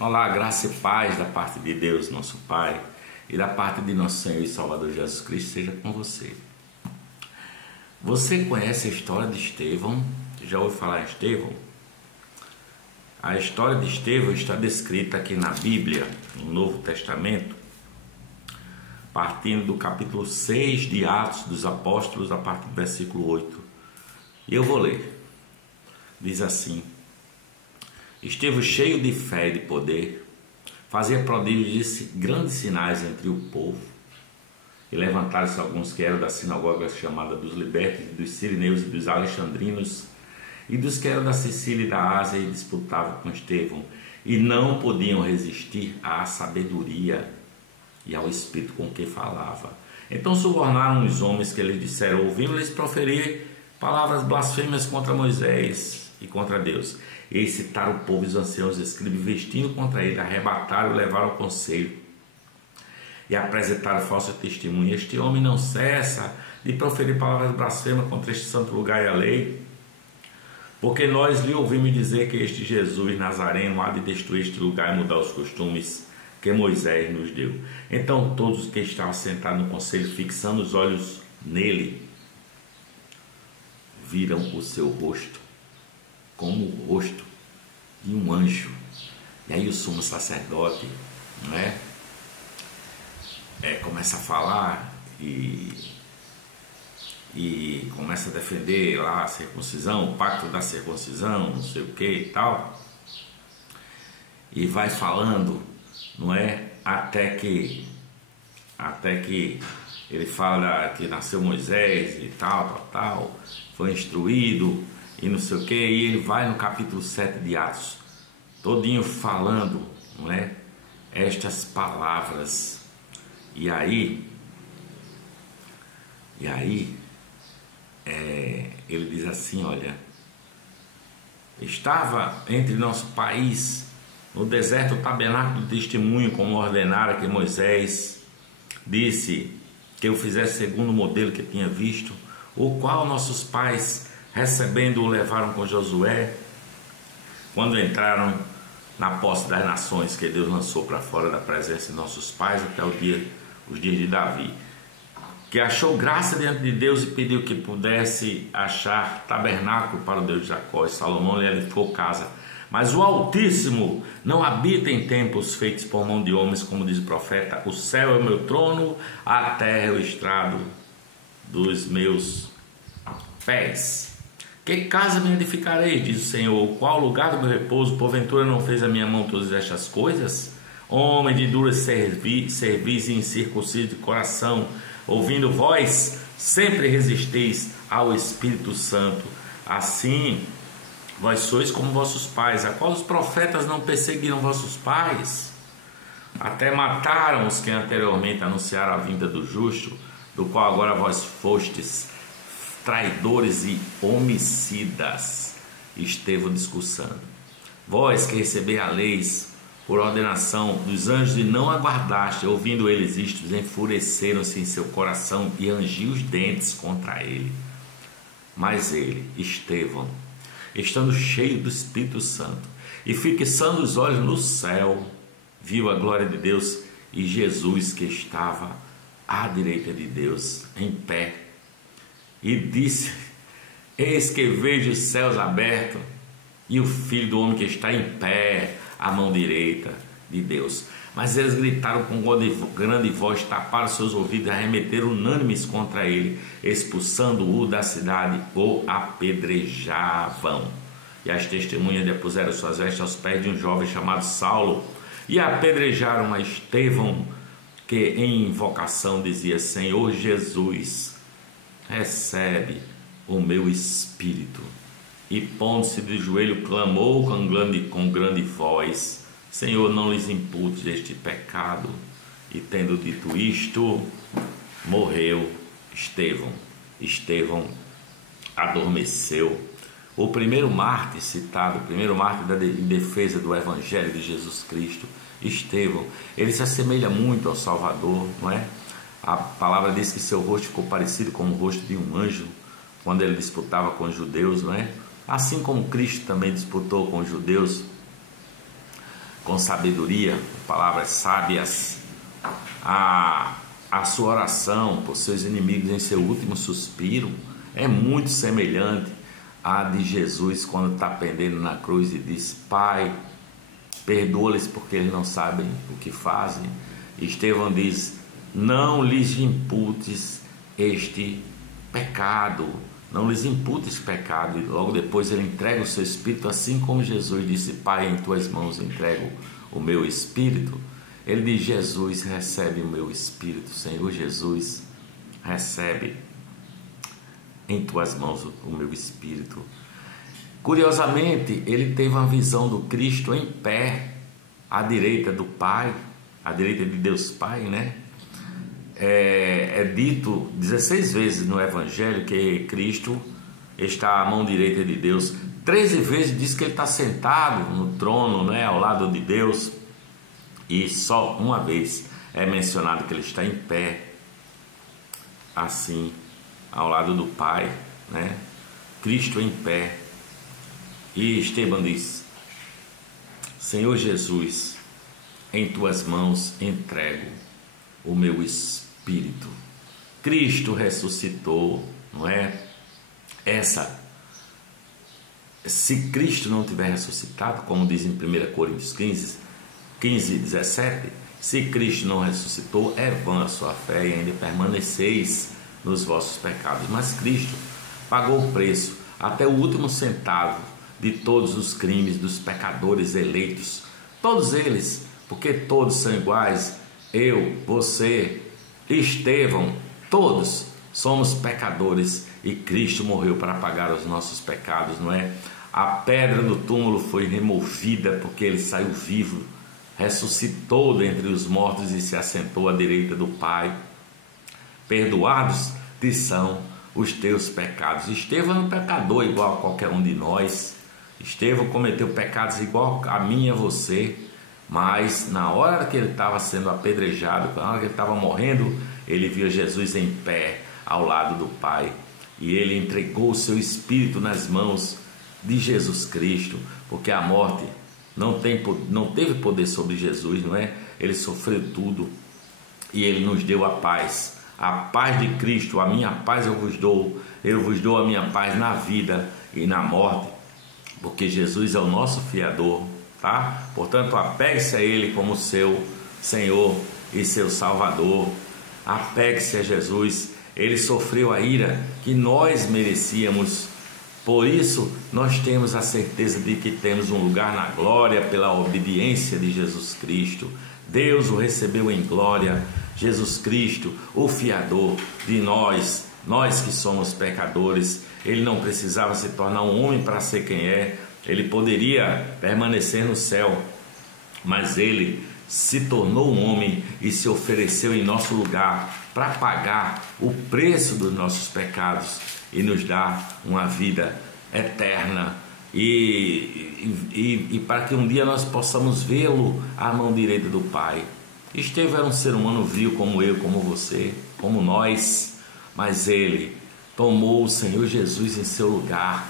Olá, graça e paz da parte de Deus, nosso Pai, e da parte de nosso Senhor e Salvador Jesus Cristo seja com você. Você conhece a história de Estevão? Já ouviu falar em Estevão? A história de Estevão está descrita aqui na Bíblia, no Novo Testamento, partindo do capítulo 6 de Atos dos Apóstolos, a partir do versículo 8. E eu vou ler. Diz assim: Estevão, cheio de fé e de poder, fazia prodígios e grandes sinais entre o povo. E levantaram-se alguns que eram da sinagoga chamada dos libertos, dos sirineus e dos alexandrinos, e dos que eram da Sicília e da Ásia, e disputavam com Estevão, e não podiam resistir à sabedoria e ao espírito com que falava. Então subornaram os homens que lhes disseram: ouvimos-lhes proferir palavras blasfêmias contra Moisés e contra Deus. E excitaram o povo e os anciãos e escribas, vestindo contra ele, arrebataram e levaram ao conselho. E apresentaram falso testemunho. Este homem não cessa de proferir palavras blasfemas contra este santo lugar e a lei, porque nós lhe ouvimos dizer que este Jesus Nazareno há de destruir este lugar e mudar os costumes que Moisés nos deu. Então todos os que estavam sentados no conselho, fixando os olhos nele, viram o seu rosto como o rosto de um anjo. E aí o sumo sacerdote, começa a falar e começa a defender lá a circuncisão, o pacto da circuncisão, não sei o que e tal, e vai falando, até que ele fala que nasceu Moisés e tal, foi instruído e não sei o que, e ele vai no capítulo 7 de Atos, todinho falando, estas palavras. E aí ele diz assim: olha, estava entre nosso país no deserto o tabernáculo do testemunho, como ordenara que Moisés disse que eu fizesse segundo o modelo que tinha visto, o qual nossos pais recebendo o levaram com Josué quando entraram na posse das nações que Deus lançou para fora da presença de nossos pais até os dias de Davi, que achou graça diante de Deus e pediu que pudesse achar tabernáculo para o Deus de Jacó, e Salomão lhe edificou casa. Mas o Altíssimo não habita em templos feitos por mão de homens, como diz o profeta: o céu é o meu trono, a terra é o estrado dos meus pés. Que casa me edificarei, diz o Senhor? Qual lugar do meu repouso? Porventura não fez a minha mão todas estas coisas? Homem de dura cerviz e incircunciso de coração, ouvindo vós, sempre resisteis ao Espírito Santo. Assim, vós sois como vossos pais, a qual os profetas não perseguiram vossos pais, até mataram os que anteriormente anunciaram a vinda do justo, do qual agora vós fostes traidores e homicidas. Estevão discursando: vós que recebei a lei por ordenação dos anjos e não aguardaste, ouvindo eles isto, enfureceram-se em seu coração e rangiam os dentes contra ele. Mas ele, Estevão, estando cheio do Espírito Santo e fixando os olhos no céu, viu a glória de Deus e Jesus que estava à direita de Deus em pé, e disse: eis que vejo os céus abertos e o Filho do Homem que está em pé à mão direita de Deus. Mas eles gritaram com grande voz, taparam seus ouvidos e arremeteram unânimes contra ele, expulsando-o da cidade, o apedrejavam. E as testemunhas depuseram suas vestes aos pés de um jovem chamado Saulo e apedrejaram a Estevão, que em invocação dizia: Senhor Jesus, recebe o meu espírito. E pondo-se de joelho, clamou com grande voz: Senhor, não lhes imputes este pecado. E tendo dito isto, morreu Estevão. Estevão adormeceu. O primeiro mártir citado, o primeiro mártir em defesa do Evangelho de Jesus Cristo, Estevão, ele se assemelha muito ao Salvador, não é? A palavra diz que seu rosto ficou parecido com o rosto de um anjo quando ele disputava com os judeus, não é? Assim como Cristo também disputou com os judeus com sabedoria, palavras sábias. A sua oração por seus inimigos em seu último suspiro é muito semelhante à de Jesus quando está pendendo na cruz e diz: Pai, perdoa-lhes porque eles não sabem o que fazem. Estevão diz: não lhes imputes este pecado, não lhes imputes pecado. E logo depois ele entrega o seu espírito, assim como Jesus disse: Pai, em tuas mãos entrego o meu espírito. Ele diz: Jesus, recebe o meu espírito. Senhor Jesus, recebe em tuas mãos o meu espírito. Curiosamente, ele teve uma visão do Cristo em pé, à direita do Pai, à direita de Deus Pai, né? É dito 16 vezes no Evangelho que Cristo está à mão direita de Deus. 13 vezes diz que ele está sentado no trono, né, ao lado de Deus. E só uma vez é mencionado que ele está em pé, assim, ao lado do Pai, né? Cristo em pé. E Estevão diz: Senhor Jesus, em tuas mãos entrego o meu espírito. Cristo ressuscitou, não é? Se Cristo não tiver ressuscitado, como diz em 1 Coríntios 15, 17, se Cristo não ressuscitou, é vã a sua fé e ainda permaneceis nos vossos pecados. Mas Cristo pagou o preço, até o último centavo, de todos os crimes dos pecadores eleitos, todos eles, porque todos são iguais. Eu, você, Estevão, todos somos pecadores e Cristo morreu para pagar os nossos pecados, não é? A pedra do túmulo foi removida porque ele saiu vivo, ressuscitou dentre os mortos e se assentou à direita do Pai. Perdoados te são os teus pecados. Estevão é um pecador igual a qualquer um de nós. Estevão cometeu pecados igual a mim e a você, mas na hora que ele estava sendo apedrejado, na hora que ele estava morrendo, ele viu Jesus em pé ao lado do Pai e ele entregou o seu espírito nas mãos de Jesus Cristo, porque a morte não teve poder sobre Jesus, não é? Ele sofreu tudo e ele nos deu a paz de Cristo. A minha paz eu vos dou a minha paz na vida e na morte, porque Jesus é o nosso fiador, tá? Portanto, apegue-se a Ele como seu Senhor e seu Salvador. Apegue-se a Jesus. Ele sofreu a ira que nós merecíamos. Por isso, nós temos a certeza de que temos um lugar na glória pela obediência de Jesus Cristo. Deus o recebeu em glória. Jesus Cristo, o fiador de nós que somos pecadores. Ele não precisava se tornar um homem para ser quem é. Ele poderia permanecer no céu, mas ele se tornou um homem e se ofereceu em nosso lugar para pagar o preço dos nossos pecados e nos dar uma vida eterna e para que um dia nós possamos vê-lo à mão direita do Pai. Estevão era um ser humano vil como eu, como você, como nós, mas ele tomou o Senhor Jesus em seu lugar.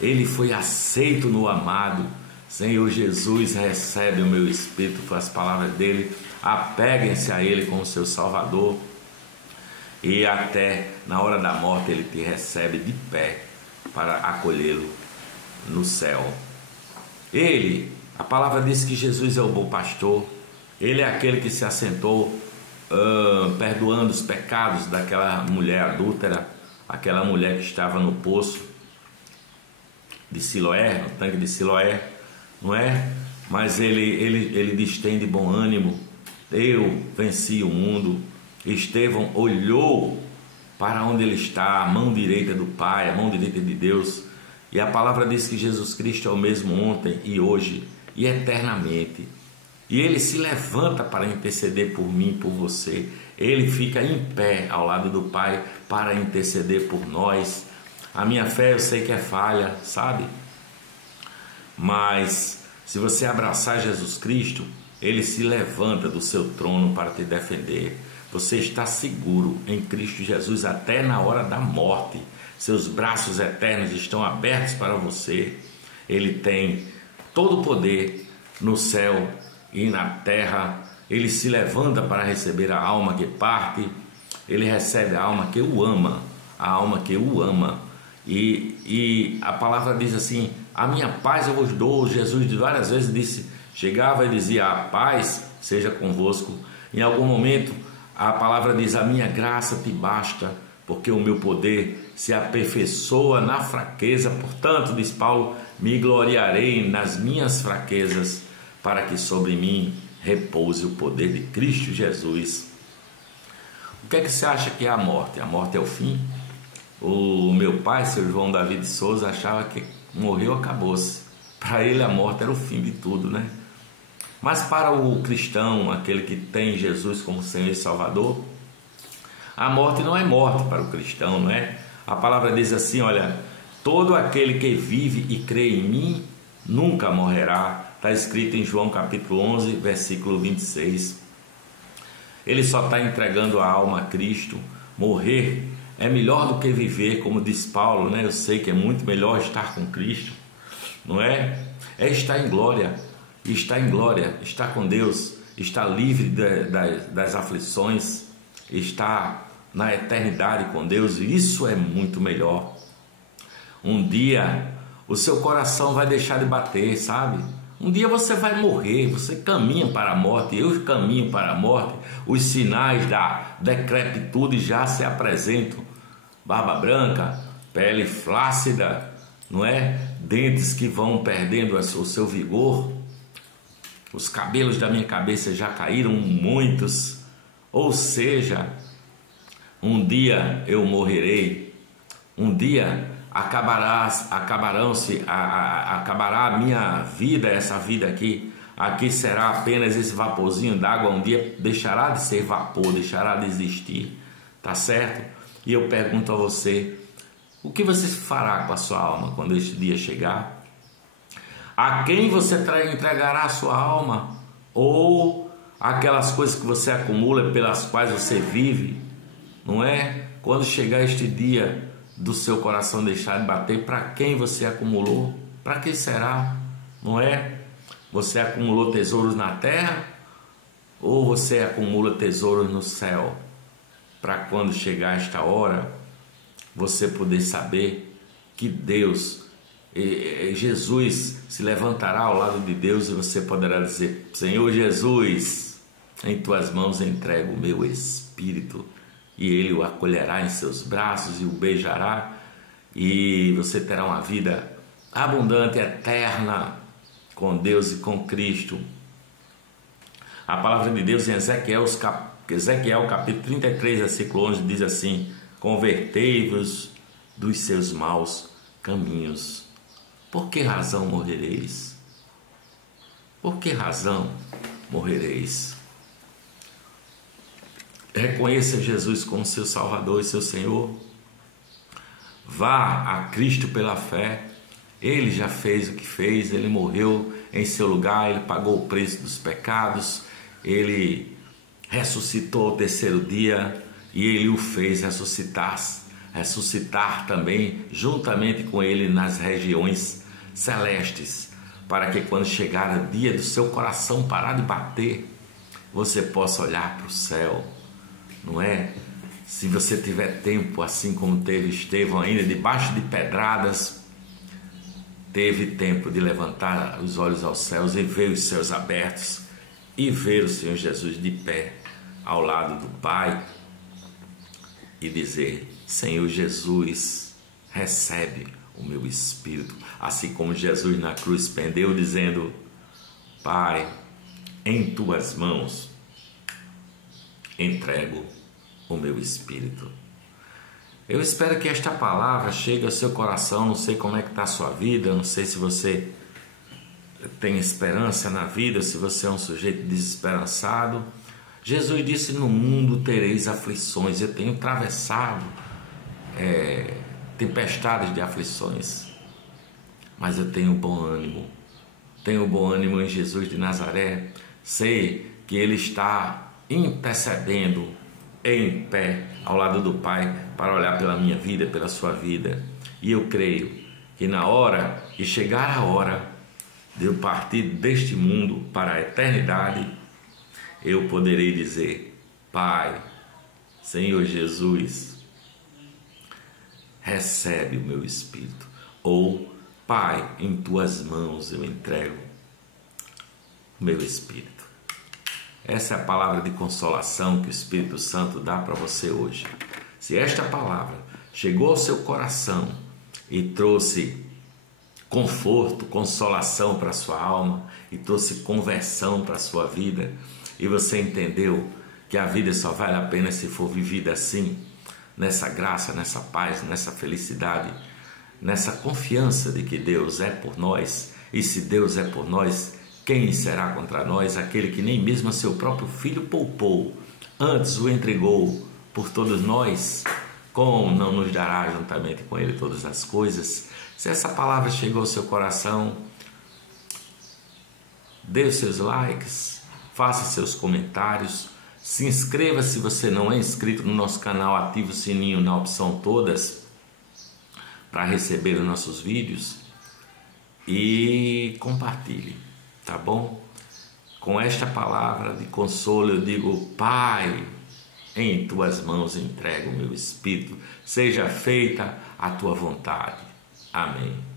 Ele foi aceito no amado. Senhor Jesus, recebe o meu espírito, foi as palavras dele. Apeguem-se a ele como seu Salvador e até na hora da morte ele te recebe de pé para acolhê-lo no céu. A palavra diz que Jesus é o bom pastor. Ele é aquele que se assentou perdoando os pecados daquela mulher adúltera, aquela mulher que estava no poço de Siloé, no tanque de Siloé, não é? Mas ele diz: tem de bom ânimo, eu venci o mundo. Estevão olhou para onde ele está, a mão direita do Pai, a mão direita de Deus, e a palavra diz que Jesus Cristo é o mesmo ontem e hoje e eternamente. E ele se levanta para interceder por mim, por você. Ele fica em pé ao lado do Pai para interceder por nós. A minha fé eu sei que é falha, sabe? Mas se você abraçar Jesus Cristo, ele se levanta do seu trono para te defender. Você está seguro em Cristo Jesus até na hora da morte. Seus braços eternos estão abertos para você. Ele tem todo o poder no céu e na terra. Ele se levanta para receber a alma que parte. Ele recebe a alma que o ama, a alma que o ama. E a palavra diz assim: a minha paz eu vos dou. Jesus várias vezes disse, chegava e dizia: a paz seja convosco. Em algum momento a palavra diz: a minha graça te basta, porque o meu poder se aperfeiçoa na fraqueza. Portanto, diz Paulo, me gloriarei nas minhas fraquezas, para que sobre mim repouse o poder de Cristo Jesus. O que é que você acha que é a morte? A morte é o fim? O meu pai, seu João Davi de Souza, achava que morreu, acabou-se. Para ele a morte era o fim de tudo, né? Mas para o cristão, aquele que tem Jesus como Senhor e Salvador, a morte não é morte para o cristão, não é? A palavra diz assim, olha: todo aquele que vive e crê em mim nunca morrerá. Está escrito em João capítulo 11, versículo 26. Ele só está entregando a alma a Cristo. Morrer é melhor do que viver, como diz Paulo, né? Eu sei que é muito melhor estar com Cristo, não é? É estar em glória, estar com Deus, estar livre das aflições, estar na eternidade com Deus. Isso é muito melhor. Um dia o seu coração vai deixar de bater, sabe? Um dia você vai morrer, você caminha para a morte, eu caminho para a morte. Os sinais da decrepitude já se apresentam: barba branca, pele flácida, não é? Dentes que vão perdendo o seu vigor. Os cabelos da minha cabeça já caíram, muitos. Ou seja, um dia eu morrerei, um dia acabará a minha vida, essa vida aqui será apenas esse vaporzinho d'água. Um dia deixará de ser vapor, deixará de existir, tá certo? E eu pergunto a você: o que você fará com a sua alma quando este dia chegar? A quem você entregará a sua alma? Ou aquelas coisas que você acumula, pelas quais você vive, não é? Quando chegar este dia do seu coração deixar de bater, para quem você acumulou? Para quem será? Não é? Você acumulou tesouros na terra ou você acumula tesouros no céu? Para quando chegar esta hora, você poder saber que Deus, Jesus se levantará ao lado de Deus, e você poderá dizer: Senhor Jesus, em tuas mãos entrego o meu espírito. E ele o acolherá em seus braços e o beijará, e você terá uma vida abundante, eterna, com Deus e com Cristo. A palavra de Deus em Ezequiel capítulo 33, versículo 11 diz assim: convertei-vos dos seus maus caminhos. Por que razão morrereis? Por que razão morrereis? Reconheça Jesus como seu Salvador e seu Senhor. Vá a Cristo pela fé. Ele já fez o que fez, ele morreu em seu lugar, ele pagou o preço dos pecados, ele ressuscitou ao terceiro dia e ele o fez ressuscitar também juntamente com ele nas regiões celestes, para que quando chegar o dia do seu coração parar de bater, você possa olhar para o céu, não é? Se você tiver tempo, assim como teve Estevão ainda debaixo de pedradas, teve tempo de levantar os olhos aos céus e ver os céus abertos e ver o Senhor Jesus de pé ao lado do Pai e dizer: Senhor Jesus, recebe o meu espírito, assim como Jesus na cruz pendeu dizendo: Pai, em tuas mãos entrego o meu espírito. Eu espero que esta palavra chegue ao seu coração. Não sei como é que está a sua vida, não sei se você tem esperança na vida, se você é um sujeito desesperançado. Jesus disse: no mundo tereis aflições. Eu tenho atravessado tempestades de aflições, mas eu tenho bom ânimo. Tenho bom ânimo em Jesus de Nazaré. Sei que Ele está intercedendo em pé ao lado do Pai para olhar pela minha vida, pela sua vida. E eu creio que na hora que chegar a hora, de eu partir deste mundo para a eternidade, eu poderei dizer: Pai, Senhor Jesus, recebe o meu espírito. Ou, Pai, em tuas mãos eu entrego o meu espírito. Essa é a palavra de consolação que o Espírito Santo dá para você hoje. Se esta palavra chegou ao seu coração e trouxe conforto, consolação para a sua alma e trouxe conversão para a sua vida, e você entendeu que a vida só vale a pena se for vivida assim, nessa graça, nessa paz, nessa felicidade, nessa confiança de que Deus é por nós, e se Deus é por nós, quem será contra nós? Aquele que nem mesmo a seu próprio filho poupou, antes o entregou por todos nós, como não nos dará juntamente com ele todas as coisas? Se essa palavra chegou ao seu coração, dê os seus likes, faça seus comentários, se inscreva se você não é inscrito no nosso canal, ative o sininho na opção todas para receber os nossos vídeos e compartilhe, tá bom? Com esta palavra de consolo eu digo: Pai, em tuas mãos entrego o meu espírito, seja feita a tua vontade. Amém.